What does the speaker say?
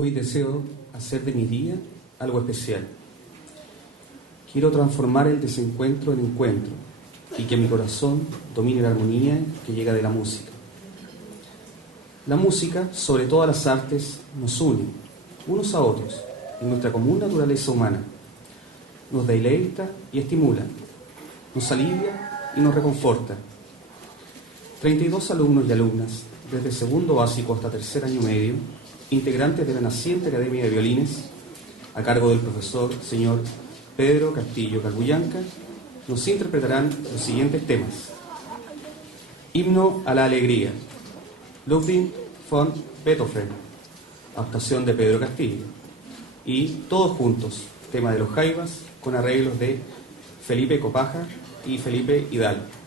Hoy deseo hacer de mi día algo especial. Quiero transformar el desencuentro en encuentro y que mi corazón domine la armonía que llega de la música. La música, sobre todas las artes, nos une unos a otros en nuestra común naturaleza humana. Nos deleita y estimula, nos alivia y nos reconforta. 32 alumnos y alumnas, desde segundo básico hasta tercer año medio, integrantes de la naciente Academia de Violines, a cargo del profesor señor Pedro Castillo Calbuyanca, nos interpretarán los siguientes temas. Himno a la alegría, Ludwig von Beethoven, adaptación de Pedro Castillo, y Todos juntos, tema de los Jaivas, con arreglos de Felipe Copaja y Felipe Hidalgo.